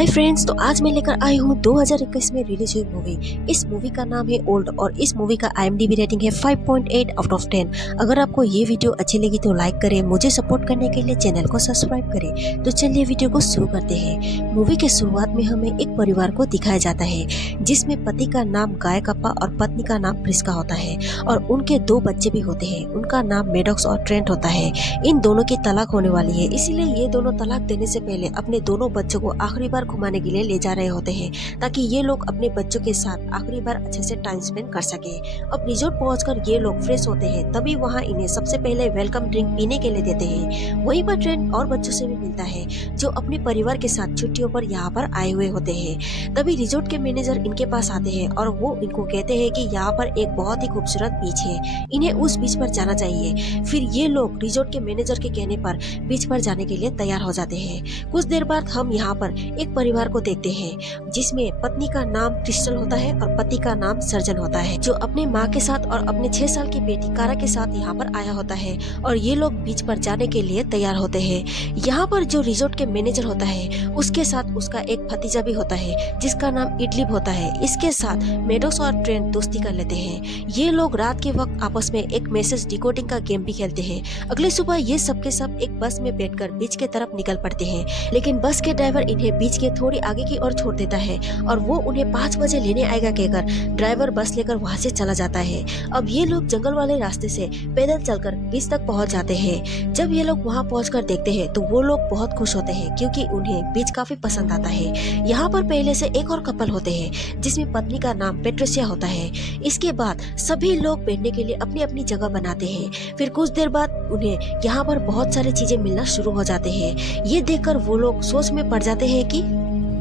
Hi friends, तो आज मैं लेकर आई हूँ 2021 में रिलीज हुई मूवी। इस मूवी का नाम है ओल्ड और इस मूवी का IMDb रेटिंग है 5.8 आउट ऑफ 10। अगर आपको ये वीडियो अच्छी लगी तो लाइक करें, मुझे सपोर्ट करने के लिए चैनल को सब्सक्राइब करें। तो चलिए वीडियो को शुरू करते हैं। मूवी के शुरुआत में हमें एक परिवार को दिखाया जाता है जिसमें पति का नाम गाय कप्पा और पत्नी का नाम प्रिस्का होता है और उनके 2 बच्चे भी होते हैं। उनका नाम मेडॉक्स और ट्रेंट होता है। इन दोनों की तलाक होने वाली है, इसीलिए ये दोनों तलाक देने से पहले अपने दोनों बच्चों को आखिरी बार घुमाने के लिए ले जा रहे होते हैं ताकि ये लोग अपने बच्चों के साथ आखिरी बार अच्छे से टाइम स्पेंड कर सके। अब रिजोर्ट पहुंचकर ये लोग फ्रेश होते हैं, तभी वहाँ इन्हें सबसे पहले वेलकम ड्रिंक पीने के लिए देते हैं। वहीं पर ट्रेंट और बच्चों से भी मिलता है जो अपने परिवार के साथ छुट्टियों पर यहाँ पर आए हुए होते हैं। तभी रिजोर्ट के मैनेजर इनके पास आते हैं और वो इनको कहते हैं कि यहाँ पर एक बहुत ही खूबसूरत बीच है, इन्हें उस बीच पर जाना चाहिए। फिर ये लोग रिजोर्ट के मैनेजर के कहने पर बीच पर जाने के लिए तैयार हो जाते हैं। कुछ देर बाद हम यहाँ पर एक परिवार को देखते हैं जिसमें पत्नी का नाम क्रिस्टल होता है और पति का नाम सर्जन होता है, जो अपने माँ के साथ और अपने 6 साल की बेटी कारा के साथ यहाँ पर आया होता है और ये लोग बीच पर जाने के लिए तैयार होते हैं। यहाँ पर जो रिजोर्ट के मैनेजर होता है उसके साथ उसका एक भतीजा भी होता है जिसका नाम इडलिप होता है। इसके साथ मेडॉक्स और ट्रेंट दोस्ती कर लेते हैं। ये लोग रात के वक्त आपस में एक मैसेज डिकोडिंग का गेम भी खेलते हैं। अगले सुबह ये सब के सब एक बस में बैठकर बीच के तरफ निकल पड़ते हैं, लेकिन बस के ड्राइवर इन्हें बीच के थोड़ी आगे की ओर छोड़ देता है और वो उन्हें 5 बजे लेने आएगा कहकर ड्राइवर बस लेकर वहाँ से चला जाता है। अब ये लोग जंगल वाले रास्ते से पैदल चलकर बीच तक पहुँच जाते हैं। जब ये लोग वहाँ पहुँचकर देखते हैं तो वो लोग बहुत खुश होते हैं क्योंकि उन्हें बीच काफी पसंद आता है। यहाँ पर पहले से एक और कपल होते हैं जिसमें पत्नी का नाम पेट्रिसिया होता है। इसके बाद सभी लोग बैठने के लिए अपनी अपनी जगह बनाते हैं। फिर कुछ देर बाद उन्हें यहाँ पर बहुत सारी चीजें मिलना शुरू हो जाते हैं। ये देखकर वो लोग सोच में पड़ जाते हैं कि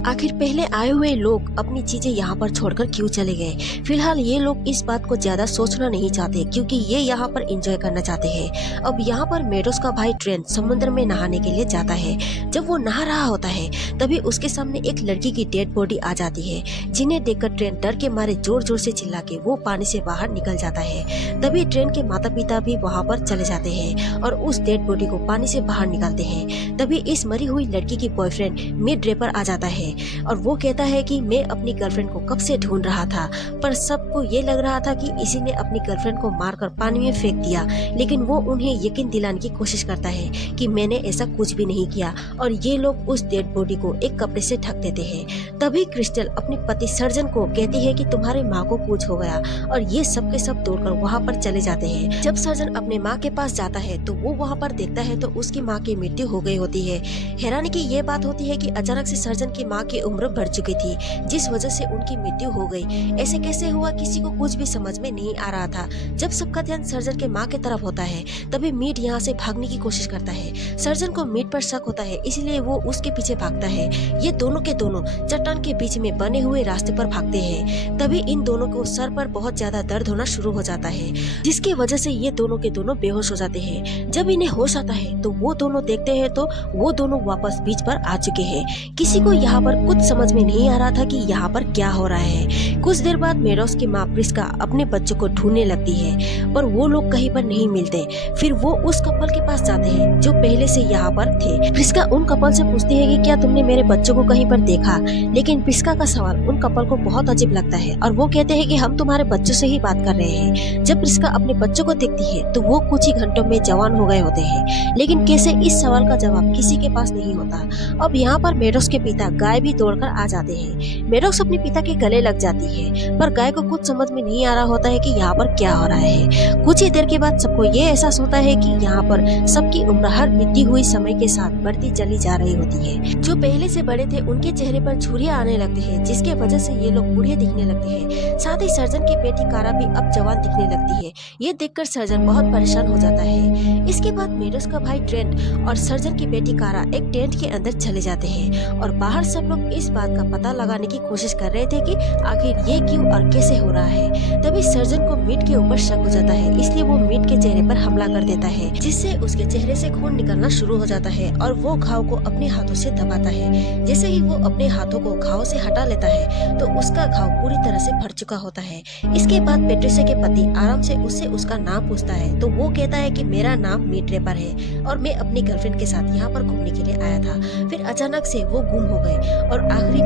आखिर पहले आए हुए लोग अपनी चीजें यहाँ पर छोड़कर क्यों चले गए। फिलहाल ये लोग इस बात को ज्यादा सोचना नहीं चाहते क्योंकि ये यहाँ पर एंजॉय करना चाहते हैं। अब यहाँ पर मेडॉक्स का भाई ट्रेंट समुद्र में नहाने के लिए जाता है। जब वो नहा रहा होता है तभी उसके सामने एक लड़की की डेड बॉडी आ जाती है, जिन्हें देखकर ट्रेंट डर के मारे जोर जोर से चिल्ला के वो पानी से बाहर निकल जाता है। तभी ट्रेंट के माता पिता भी वहाँ पर चले जाते हैं और उस डेड बॉडी को पानी से बाहर निकालते हैं। तभी इस मरी हुई लड़की की बॉयफ्रेंड मिड ड्रेपर आ जाता है और वो कहता है कि मैं अपनी गर्लफ्रेंड को कब से ढूंढ रहा था, पर सबको ये लग रहा था कि इसी ने अपनी गर्लफ्रेंड को मारकर पानी में फेंक दिया, लेकिन वो उन्हें यकीन दिलाने की कोशिश करता है कि मैंने ऐसा कुछ भी नहीं किया और ये लोग उस डेड बॉडी को एक कपड़े से ढक देते हैं। तभी क्रिस्टल अपने पति सर्जन को कहती है कि तुम्हारे माँ को कुछ हो गया और ये सब के सब दौड़कर वहाँ पर चले जाते हैं। जब सर्जन अपने माँ के पास जाता है तो वो वहाँ पर देखता है तो उसकी माँ की मृत्यु हो गई होती है। हैरानी की ये बात होती है कि अचानक से सर्जन की माँ की उम्र बढ़ चुकी थी, जिस वजह से उनकी मृत्यु हो गई। ऐसे कैसे हुआ किसी को कुछ भी समझ में नहीं आ रहा था। जब सबका ध्यान सर्जन के माँ की तरफ होता है तभी मीट यहाँ से भागने की कोशिश करता है। सर्जन को मीट पर शक होता है, इसलिए वो उसके पीछे भागता है। ये दोनों के दोनों चट्टान के बीच में बने हुए रास्ते पर भागते हैं। तभी इन दोनों को सर पर बहुत ज्यादा दर्द होना शुरू हो जाता है, जिसकी वजह से ये दोनों के दोनों बेहोश हो जाते हैं। जब इन्हें होश आता है तो वो दोनों देखते हैं तो वो दोनों वापस बीच पर आ चुके हैं। किसी को यहाँ पर कुछ समझ में नहीं आ रहा था कि यहाँ पर क्या हो रहा है। कुछ देर बाद मेडॉक्स की माँ प्रिस्का अपने बच्चों को ढूंढने लगती है, पर वो लोग कहीं पर नहीं मिलते। फिर वो उस कपल के पास जाते हैं जो पहले से यहाँ पर थे। प्रिस्का उन कपल से पूछती है कि क्या तुमने मेरे बच्चों को कहीं पर देखा, लेकिन प्रिस्का का सवाल उन कपल को बहुत अजीब लगता है और वो कहते हैं कि हम तुम्हारे बच्चों से ही बात कर रहे हैं। जब प्रिस्का अपने बच्चों को देखती है तो वो कुछ ही घंटों में जवान हो गए होते हैं, लेकिन कैसे इस सवाल का जवाब किसी के पास नहीं होता। अब यहाँ पर मेडॉक्स के पिता गाय भी दौड़कर आ जाते हैं। मेडॉक्स अपने पिता के गले लग जाती है, पर गाय को कुछ समझ में नहीं आ रहा होता है कि यहाँ पर क्या हो रहा है। कुछ ही देर के बाद सबको ये एहसास होता है कि यहाँ पर सबकी उम्र हर बीती हुई समय के साथ बढ़ती चली जा रही होती है। जो पहले से बड़े थे उनके चेहरे पर झुर्रियां आने लगती है, जिसके वजह से ये लोग बूढ़े दिखने लगते हैं। साथ ही सर्जन की बेटी कारा भी अब जवान दिखने लगती है। ये देखकर सर्जन बहुत परेशान हो जाता है। इसके बाद मेडॉक्स का भाई ट्रेंट और सर्जन की बेटी कारा एक टेंट के अंदर चले जाते हैं और बाहर सब लोग इस बात का पता लगाने की कोशिश कर रहे थे कि आखिर ये क्यों और कैसे हो रहा है। तभी सर्जन को मीट के ऊपर शक हो जाता है, इसलिए वो मीट के चेहरे पर हमला कर देता है, जिससे उसके चेहरे से खून निकलना शुरू हो जाता है और वो घाव को अपने हाथों से दबाता है। जैसे ही वो अपने हाथों को घाव से हटा लेता है तो उसका घाव पूरी तरह से भर चुका होता है। इसके बाद पेट्रिसिया के पति आराम से उससे उसका नाम पूछता है तो वो कहता है कि मेरा नाम मीट ड्रेपर है और मैं अपनी गर्लफ्रेंड के साथ यहाँ पर घूमने के लिए आया था। फिर अचानक से वो गुम हो गए और आखिरी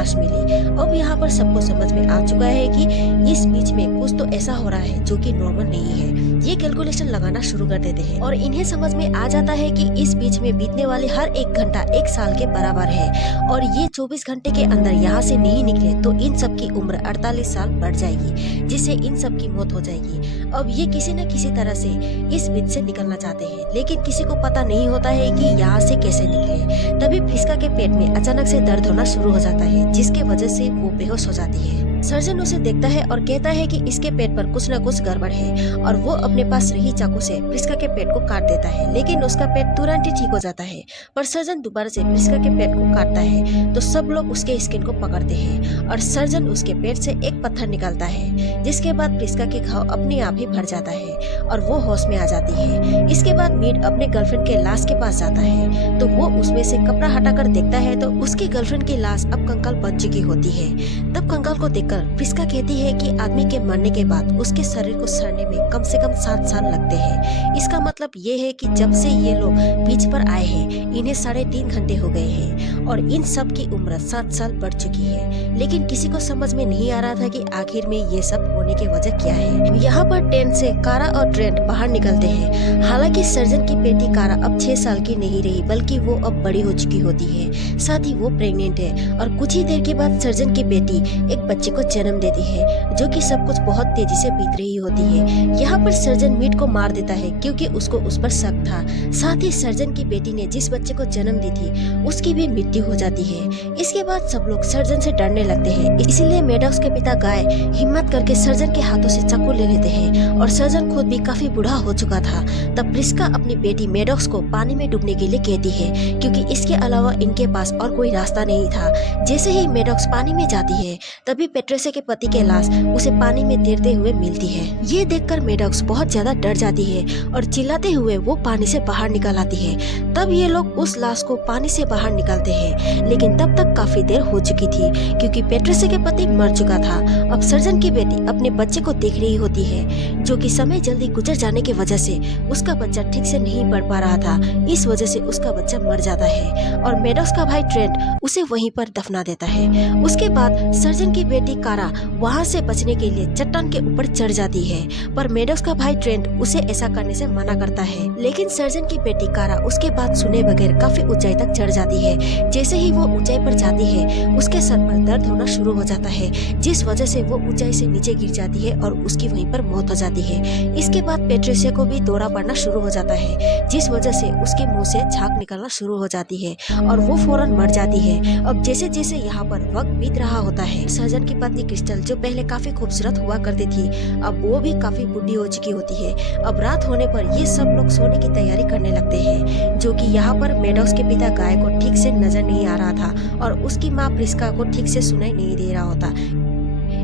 लाश मिली। अब यहाँ पर सबको समझ में आ चुका है कि इस बीच में कुछ तो ऐसा हो रहा है जो कि नॉर्मल नहीं है। ये कैलकुलेशन लगाना शुरू कर देते हैं और इन्हें समझ में आ जाता है कि इस बीच में बीतने वाले हर एक घंटा 1 साल के बराबर है और ये 24 घंटे के अंदर यहाँ से नहीं निकले तो इन सब की उम्र 48 साल बढ़ जाएगी, जिससे इन सब की मौत हो जाएगी। अब ये किसी न किसी तरह से इस बीच से निकलना चाहते हैं, लेकिन किसी को पता नहीं होता है कि यहाँ से कैसे निकले। तभी प्रिस्का के पेट में अचानक से दर्द होना शुरू हो जाता है, जिसके वजह से वो बेहोश हो जाती है। सर्जन उसे देखता है और कहता है कि इसके पेट पर कुछ न कुछ गड़बड़ है और वो अपने पास रही चाकू से प्रिस्का के पेट को काट देता है, लेकिन उसका पेट तुरंत ही ठीक हो जाता है। पर सर्जन दोबारा से प्रिस्का के पेट को काटता है तो सब लोग उसके स्किन को पकड़ते हैं और सर्जन उसके पेट से एक पत्थर निकालता है, जिसके बाद प्रिस्का के घाव अपने आप ही भर जाता है और वो होश में आ जाती है। इसके बाद मीड अपने गर्लफ्रेंड के लाश के पास जाता है तो वो उसमें से कपड़ा हटाकर देखता है तो उसकी गर्लफ्रेंड की लाश अब कंकाल बन चुकी होती है। तब कंकाल को देखकर प्रिस्का कहती है कि आदमी के मरने के बाद उसके शरीर को सड़ने में कम से कम 7 साल लगते हैं। इसका मतलब ये है कि जब से ये लोग बीच पर आए हैं इन्हें 3.5 घंटे हो गए हैं और इन सब की उम्र 7 साल बढ़ चुकी है। लेकिन किसी को समझ में नहीं आ रहा था कि आखिर में ये सब होने की वजह क्या है। यहाँ पर टेंट से कारा और ट्रेंट बाहर निकलते हैं। हालांकि सर्जन की बेटी कारा अब 6 साल की नहीं रही, बल्कि वो अब बड़ी हो चुकी होती है, साथ ही वो प्रेग्नेंट है और कुछ ही देर के बाद सर्जन की बेटी एक बच्चे को जन्म देती है, जो कि सब कुछ बहुत तेजी से बीत रही होती है। यहाँ पर सर्जन मीट को मार देता है क्योंकि उसको उस पर शक था। साथ ही सर्जन की बेटी ने जिस बच्चे को जन्म दी थी उसकी भी मृत्यु हो जाती है। इसके बाद सब लोग सर्जन से डरने लगते हैं, इसलिए मेडॉक्स के पिता गाय हिम्मत करके सर्जन के हाथों से चाकू ले लेते हैं और सर्जन खुद भी काफी बूढ़ा हो चुका था। तब प्रिस्का अपनी बेटी मेडॉक्स को पानी में डूबने के लिए कहती है क्योंकि इसके अलावा इनके पास और कोई रास्ता नहीं था। जैसे ही मेडॉक्स पानी में जाती है तभी पेट्रिसिया के पति के लाश उसे पानी में तैरते हुए मिलती है। ये देखकर मेडॉक्स बहुत ज्यादा डर जाती है और चिल्लाते हुए वो पानी से बाहर निकल आती है। तब ये लोग उस लाश को पानी से बाहर निकालते हैं, लेकिन तब तक काफी देर हो चुकी थी क्योंकि पेट्रिसिया के पति मर चुका था। अब सर्जन की बेटी अपने बच्चे को देख रही होती है, जो कि समय जल्दी गुजर जाने की वजह से उसका बच्चा ठीक से नहीं बढ़ पा रहा था। इस वजह से उसका बच्चा मर जाता है और मेडॉक्स का भाई ट्रेंट उसे वहीं पर दफना देता है। उसके बाद सर्जन की बेटी कारा वहाँ से बचने के लिए चट्टान के ऊपर चढ़ जाती है, पर मेडॉक्स का भाई ट्रेंट उसे ऐसा करने से मना करता है। लेकिन सर्जन की बेटी कारा उसके बात सुने बगैर काफी ऊंचाई तक चढ़ जाती है। जैसे ही वो ऊंचाई पर जाती है उसके सर पर दर्द होना शुरू हो जाता है, जिस वजह से वो ऊंचाई से नीचे गिर जाती है और उसकी वहीं पर मौत हो जाती है। इसके बाद पेट्रिसिया को भी दौरा पड़ना शुरू हो जाता है, जिस वजह से उसके मुंह से झाग निकलना शुरू हो जाती है और वो फौरन मर जाती है। अब जैसे जैसे यहाँ पर वक्त बीत रहा होता है, सर्जन की पत्नी क्रिस्टल जो पहले काफी खूबसूरत हुआ करती थी, अब वो भी काफी बुढ़ी हो चुकी होती है। अब रात होने पर ये सब लोग सोने की तैयारी करने लगते हैं, जो कि यहाँ पर मेडॉक्स के पिता गाय को ठीक से नजर नहीं आ रहा था और उसकी माँ प्रिस्का को ठीक से सुनाई नहीं दे रहा होता।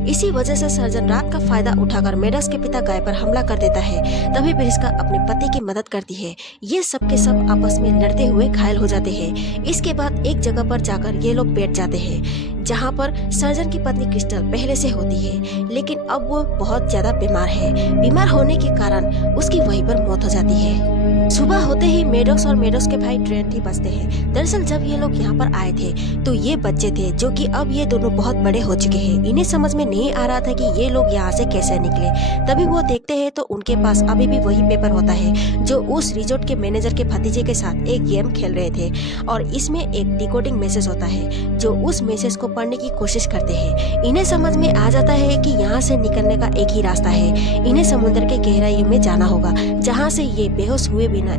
इसी वजह से सर्जन रात का फायदा उठाकर मेडॉक्स के पिता गाय पर हमला कर देता है। तभी प्रिस्का अपने पति की मदद करती है। ये सब के सब आपस में लड़ते हुए घायल हो जाते हैं। इसके बाद एक जगह पर जाकर ये लोग बैठ जाते हैं, जहाँ पर सर्जन की पत्नी क्रिस्टल पहले से होती है, लेकिन अब वो बहुत ज्यादा बीमार है। बीमार होने के कारण उसकी वहीं पर मौत हो जाती है। सुबह होते ही मेडॉक्स और मेडॉक्स के भाई ट्रेंट ही बचते हैं। दरअसल जब ये लोग यहाँ पर आए थे तो ये बच्चे थे, जो कि अब ये दोनों बहुत बड़े हो चुके हैं। इन्हें समझ में नहीं आ रहा था कि ये लोग यहाँ से कैसे निकले। तभी वो देखते हैं तो उनके पास अभी भी वही पेपर होता है जो उस रिजॉर्ट के मैनेजर के भतीजे के साथ एक गेम खेल रहे थे, और इसमें एक डिकोडिंग मैसेज होता है जो उस मैसेज को पढ़ने की कोशिश करते हैं। इन्हें समझ में आ जाता है कि यहाँ से निकलने का एक ही रास्ता है, इन्हें समुद्र के गहराइयों में जाना होगा, जहाँ से ये बेहोश हुए बिना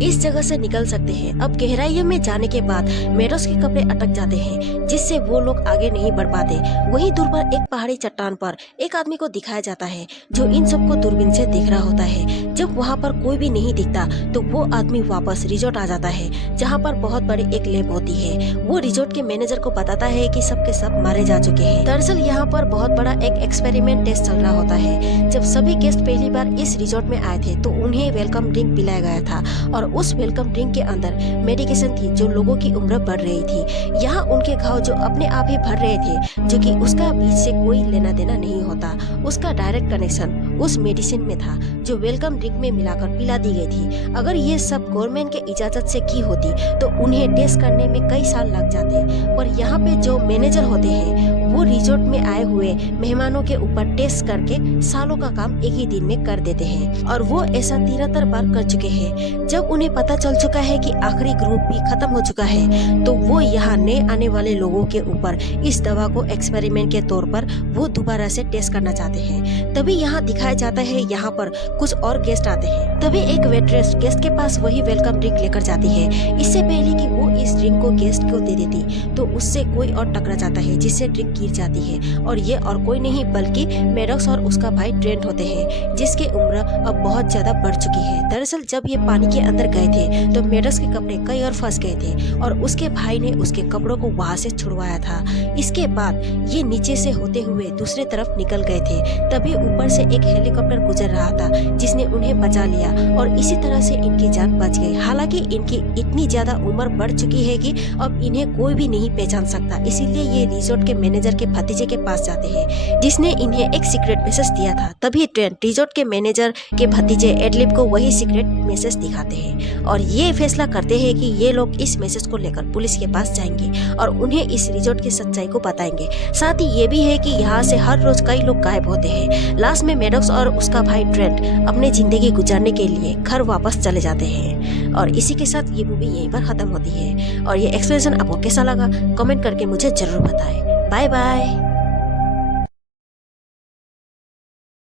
इस जगह से निकल सकते हैं। अब गहराइयों में जाने के बाद मेडॉक्स के कपड़े अटक जाते हैं, जिससे वो लोग आगे नहीं बढ़ पाते। वहीं दूर पर एक पहाड़ी चट्टान पर एक आदमी को दिखाया जाता है जो इन सबको दूरबीन से देख रहा होता है। जब वहाँ पर कोई भी नहीं दिखता तो वो आदमी वापस रिजॉर्ट आ जाता है, जहाँ पर बहुत बड़ी एक लैब होती है। वो रिजॉर्ट के मैनेजर को बताता है कि सब के सब मारे जा चुके हैं। दरअसल यहाँ पर बहुत बड़ा एक एक्सपेरिमेंट टेस्ट चल रहा होता है। जब सभी गेस्ट पहली बार इस रिजॉर्ट में आए थे तो उन्हें वेलकम ड्रिंक पिलाया गया था और उस वेलकम ड्रिंक के अंदर मेडिकेशन थी जो लोगों की उम्र बढ़ रही थी। यहाँ उनके घाव जो अपने आप ही भर रहे थे, जो कि उसका बीच से कोई लेना देना नहीं होता। उसका डायरेक्ट कनेक्शन उस मेडिसिन में था जो वेलकम ड्रिंक में मिलाकर पिला दी गई थी। अगर ये सब गवर्नमेंट के इजाजत से की होती तो उन्हें टेस्ट करने में कई साल लग जाते, पर यहाँ पे जो मैनेजर होते हैं वो रिजॉर्ट में आए हुए मेहमानों के ऊपर टेस्ट करके सालों का काम एक ही दिन में कर देते हैं। और वो ऐसा 73 बार कर चुके हैं। जब उन्हें पता चल चुका है कि आखिरी ग्रुप भी खत्म हो चुका है, तो वो यहाँ नए आने वाले लोगों के ऊपर इस दवा को एक्सपेरिमेंट के तौर पर वो दोबारा से टेस्ट करना चाहते हैं। तभी यहाँ दिखाया जाता है यहाँ पर कुछ और गेस्ट आते हैं। तभी एक वेट्रेस गेस्ट के पास वही वेलकम ड्रिंक लेकर जाती है। इससे पहले कि वो इस ड्रिंक को गेस्ट को दे देती तो उससे कोई और टकरा जाता है, जिससे ड्रिंक गिर जाती है। और ये और कोई नहीं बल्कि मैडॉक्स और उसका भाई ट्रेंट होते हैं, जिसकी उम्र अब बहुत ज्यादा बढ़ चुकी है। दरअसल जब ये पानी के अंदर गए थे तो मैडॉक्स के कपड़े कई और फंस गए थे और उसके भाई ने उसके कपड़ों को वहां से छुड़वाया था। इसके बाद ये नीचे से होते हुए दूसरे तरफ निकल गए थे। तभी ऊपर से एक हेलीकॉप्टर गुजर रहा था जिसने उन्हें बचा लिया और इसी तरह से इनकी जान बच गई। हालांकि इनकी इतनी ज्यादा उम्र बढ़ चुकी है कि अब इन्हें कोई भी नहीं पहचान सकता। इसीलिए ये रिजॉर्ट के मैनेजर के भतीजे के पास जाते हैं, जिसने इन्हें एक सीक्रेट मैसेज दिया था। तभी ट्रेंट रिजॉर्ट के मैनेजर के भतीजे एडलिब को वही सीक्रेट मैसेज दिखाते हैं और ये फैसला करते हैं कि ये लोग इस मैसेज को लेकर पुलिस के पास जाएंगे और उन्हें इस रिजॉर्ट की सच्चाई को बताएंगे। साथ ही ये भी है कि यहाँ से हर रोज कई लोग गायब होते हैं। लास्ट में मैडॉक्स और उसका भाई ट्रेंट अपनी जिंदगी गुजारने के लिए घर वापस चले जाते हैं। और इसी के साथ ये मूवी यहीं पर खत्म होती है। और ये एक्सप्लेनेशन आपको कैसा लगा कमेंट करके मुझे जरूर बताएं। Bye bye.